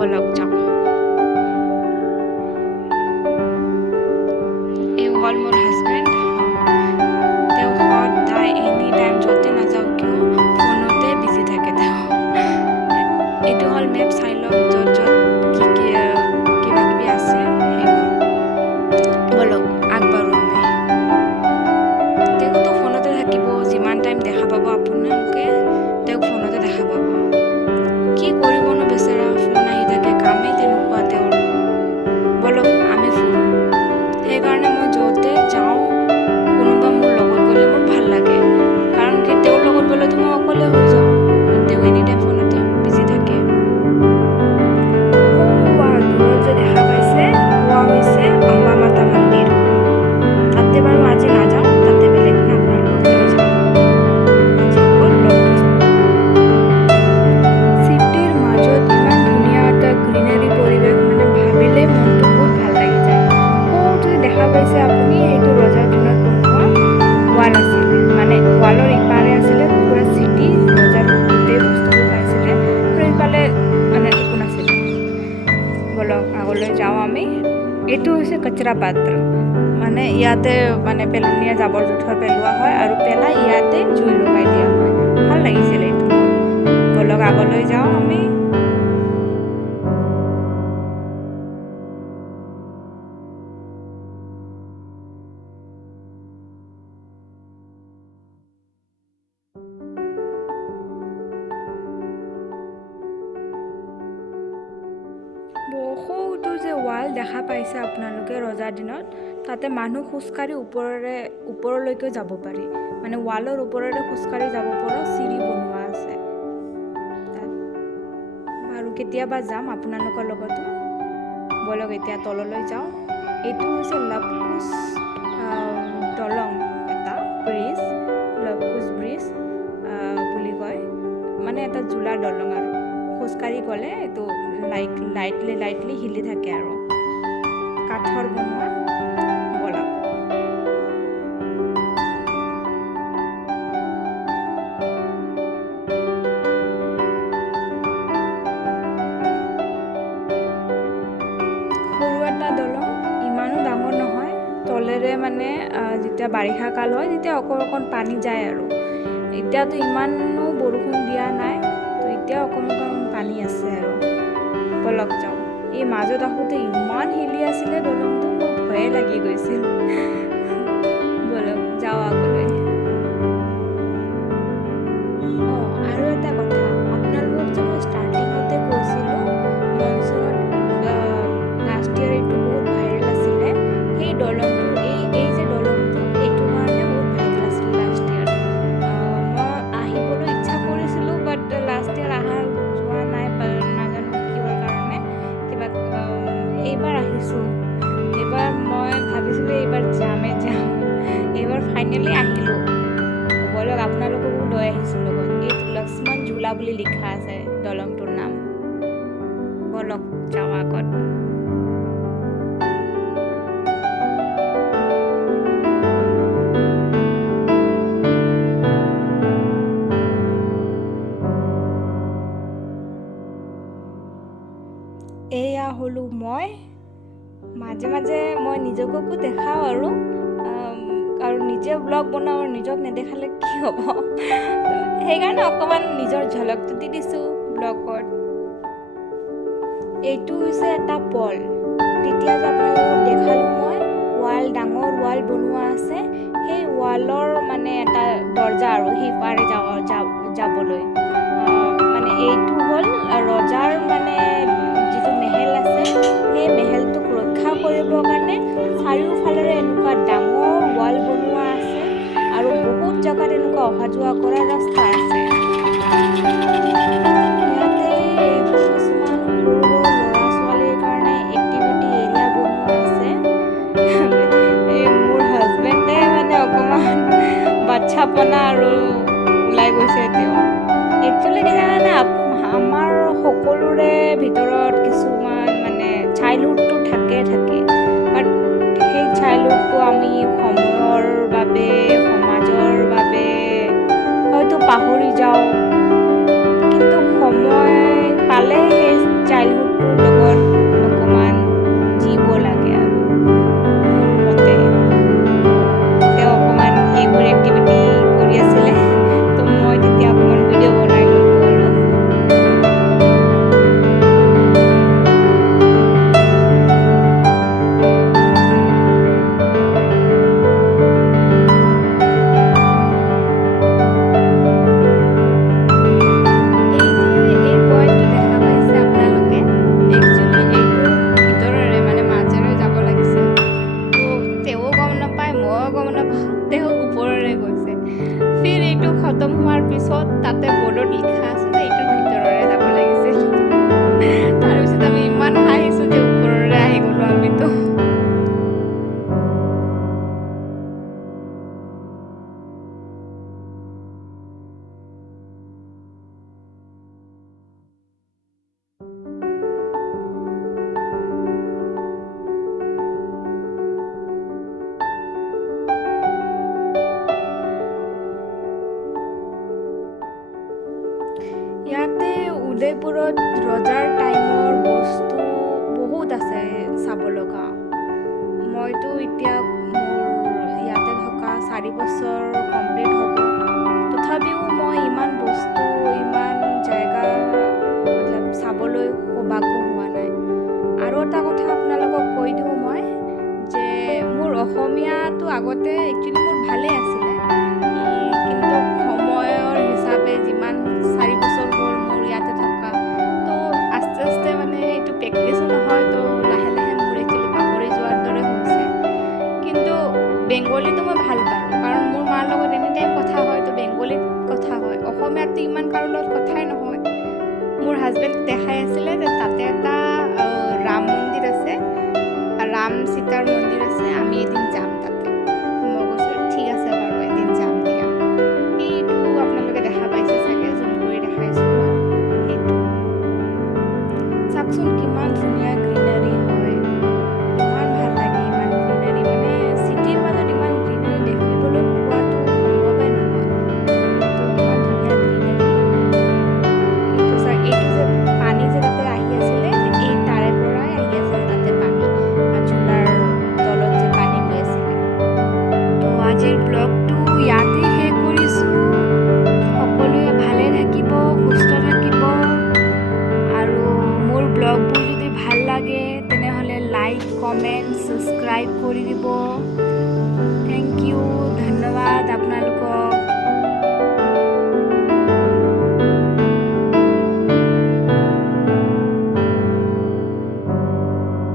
বলক যাওঁ। এই হ'ল মোৰ হাজবেণ্ড। তেওঁ সদায় এনি টাইম য'তে নাযাওঁ কিয় ফোনতে বিজি থাকে তেওঁ। এইটো হ'ল মেপ, চাই লওক য'ত য'ত কি কি কিবা কিবি আছে সেইবোৰ। বলক আগবাঢ়ো আমি। তেওঁতো ফোনতে থাকিব, যিমান টাইম দেখা পাব আপোনালোকে তেওঁক ফোনতে দেখা পাব। কি কৰিবনো বেচেৰা, ফোন আহি থাকে, কামেই তেনেকুৱা তেওঁৰ। বলক আমি ফুৰোঁ। সেইকাৰণে মই য'তে যাওঁ কোনোবা মোৰ লগত গ'লে মোৰ ভাল লাগে, কাৰণ কি তেওঁৰ লগত গ'লেতো মই অকলে হৈ যাওঁ, তেওঁ এনি টাইম ফোনতে বিজি থাকে। দূৰত যে দেখা পাইছে হোৱা হৈছে অম্বা মাতা মন্দিৰ। তাতে বাৰু আজি নাযাওঁ, তাতে বেলেগ দিনা আপোনালোকক লৈ যাওঁ। আজি হ'ল চিটিৰ মাজত ইমান ধুনীয়া এটা গ্ৰীনেৰী পৰিৱেশ, মানে ভাবিলে মনটো বহুত ভাল লাগি যায়। সৌটো দেখা পাইছে আপুনি, এইটো ৰজাৰ দিনত বনোৱা ৱাল আছিলে, মানে ৱালৰ ইপাৰে আছিলে পুৰা চিটি, ৰজাৰ গোটেই বস্তুবোৰ পাইছিলে, আৰু ইফালে মানে একো নাছিলে। বলক আগলৈ যাওঁ আমি। এইটো হৈছে কচৰা পাত্ৰ, মানে ইয়াতে মানে পেলনীয়া জাবৰ জোঁথৰ পেলোৱা হয় আৰু পেলাই ইয়াতে জুই লগাই দিয়া হয়। ভাল লাগিছিলে এইটো মোৰ। বলক আগলৈ যাওঁ আমি। বহুতো যে ৱাল দেখা পাইছে আপোনালোকে ৰজাৰ দিনত, তাতে মানুহ খোজকাঢ়ি ওপৰলৈকে যাব পাৰি, মানে ৱালৰ ওপৰেৰে খোজকাঢ়ি যাব পৰা চিৰি বনোৱা আছে তাত। আৰু কেতিয়াবা যাম আপোনালোকৰ লগতো। বলক এতিয়া তললৈ যাওঁ। এইটো হৈছে লৱকুশ দলং, এটা ব্ৰিজ, লৱকুশ ব্ৰিজ বুলি কয়, মানে এটা জোলাৰ দলং আৰু খোজকাঢ়ি গ'লে এইটো লাইটলি হিলি থাকে আৰু কাঠৰ বনোৱা। বলক সৰু এটা দলং, ইমানো ডাঙৰ নহয়। তলেৰে মানে যেতিয়া বাৰিষা কাল হয় তেতিয়া অকণ পানী যায় আৰু। এতিয়াতো ইমানো বৰষুণ দিয়া নাই, তো এতিয়া অকণ পানী আছে আৰু। বলক যাওঁ। এই মাজত আহোঁতে ইমান হিলি আছিলে দলংটো, মোৰ ভয়ে লাগি গৈছিল। বলক যাওঁ আগলৈ। আৰু এটা কথা, আপোনালোকক যে মই ষ্টাৰ্টিঙতে কৈছিলোঁ মনচুনত লাষ্ট ইয়েৰ এইটো বহুত ভাইৰেল আছিলে, সেই দলংটো, এই যে দলংটো, এইটো কাৰণে বহুত ভাইৰেল আছিলে লাষ্ট ইয়েৰ। মই আহিবলৈ ইচ্ছা কৰিছিলোঁ, বাট লাষ্ট ইয়েৰ যোৱা নাই, নাজানো কিহৰ কাৰণে। কিবা এইবাৰ আহিছোঁ। এইবাৰ মই ভাবিছিলোঁ এইবাৰ যামেই যাম, এইবাৰ ফাইনেলি আহিলোঁ। বলক আপোনালোককো লৈ আহিছোঁ লগত। এইটো লক্ষ্মণ ঝুলা বুলি লিখা আছে দলংটোৰ নাম। বলক যাওঁ আগত। এয়া হ'লোঁ মই। মাজে মাজে মই নিজকো দেখাওঁ আৰু নিজে ব্লগ বনাওঁ, আৰু নিজক নেদেখালে কি হ'ব, সেইকাৰণে অকণমান নিজৰ ঝলকটো দি দিছোঁ ব্লগত। এইটো হৈছে এটা পল। তেতিয়া যে আপোনালোকক দেখালোঁ মই, ডাঙৰ ৱাল বনোৱা আছে, সেই ৱালৰ মানে এটা দৰ্জা আৰু সিপাৰে যাবলৈ। মানে এইটো হ'ল ৰজাৰ মানে যিটো মেহেল আছে, সেই মেহেলটোক ৰক্ষা কৰিবৰ কাৰণে চাৰিওফালেৰে এনেকুৱা ডাঙৰ ৱাল বনোৱা আছে, আৰু বহুত জেগাত এনেকুৱা অহা যোৱা কৰা ৰাস্তা আছে। ইয়াতে কিছুমান সৰু ল'ৰা ছোৱালীৰ কাৰণে এক্টিভিটি এৰিয়া বনোৱা আছে। এই মোৰ হাজবেণ্ডে মানে অকণমান বাচ্ছাপনা আৰু ওলাই গৈছে তেওঁ। একচুৱেলি কি জানেনে, আমাৰ সকলোৰে ভিতৰত কিছুমান মানে চাইল্ডহুডটো থাকে, বাট সেই চাইল্ডহুডটো আমি সময়ৰ বাবে, সমাজৰ বাবে হয়তো পাহৰি যাওঁ, কিন্তু সময় পালে সেই চাইল্ডহুডটো ৰজাৰ টাইমৰ বস্তু বহুত আছে চাব লগা। মইতো এতিয়া মোৰ ইয়াতে থকা 4 বছৰ কমপ্লিট হ'ব, তথাপিও মই ইমান বস্তু ইমান জেগা চাবলৈ সৌভাগ্য হোৱা নাই। আৰু এটা কথা আপোনালোকক কৈ দিওঁ মই যে মোৰ অসমীয়াটো আগতে একচুৱেলি মোৰ ভালেই আছিলে, কিন্তু সময়ৰ হিচাপে যিমান 4 বছৰ হ'ল মোৰ ইয়াতে থকা, তো আস্তে আস্তে মানে এইটো প্ৰেক্টিছো নহয়, তো লাহে লাহে মোৰ একচুৱেলি পাহৰি যোৱাৰ দৰে হৈছে। কিন্তু বেংগলীটো মই ভাল পাওঁ, কাৰণ মোৰ মাৰ লগত এনি টাইম কথা হয়, তো বেংগলীত কথা হয়। অসমীয়াটো ইমান কাৰো লগত কথাই নহয়। মোৰ হাজবেণ্ড দেখাই আছিলে যে তাতে এটা ৰাম মন্দিৰ আছে, ৰাম সীতাৰ মন্দিৰ আছে, আমি এদিন যাম তাতে। মই কৈছোঁ ঠিক আছে বাৰু, এদিন যাম দিয়া। সেইটো আপোনালোকে দেখা পাইছে চাগে, জুম কৰি দেখাইছোঁ সেইটো। চাওকচোন কিমান ধুনীয়া গ্ৰীনাৰী হয়, ইমান ভাল লাগে। ইমান গ্ৰীনাৰী মানে চিটিৰ মাজত ইমান গ্ৰীনাৰী দেখিবলৈ পোৱাটো সম্ভৱেই নহয়, কিন্তু কিমান ধুনীয়া গ্ৰীনাৰী। এইটো যে পানী যে তাতে আহি আছিলে, এই তাৰে পৰাই আহি আছিলে তাতে পানী, ঝোলাৰ তলত যে পানী গৈ আছিলে। তো আজিৰ ব্লগটো ইয়াতে শেষ কৰিছোঁ। সকলোৱে ভালে থাকিব, সুস্থ থাকিব, আৰু মোৰ ব্লগবোৰ যদি ভাল লাগে তেনেহ'লে লাইক, কমেণ্ট, ছাবস্ক্ৰাইব কৰি দিব। থেংক ইউ, ধন্যবাদ আপোনালোকক।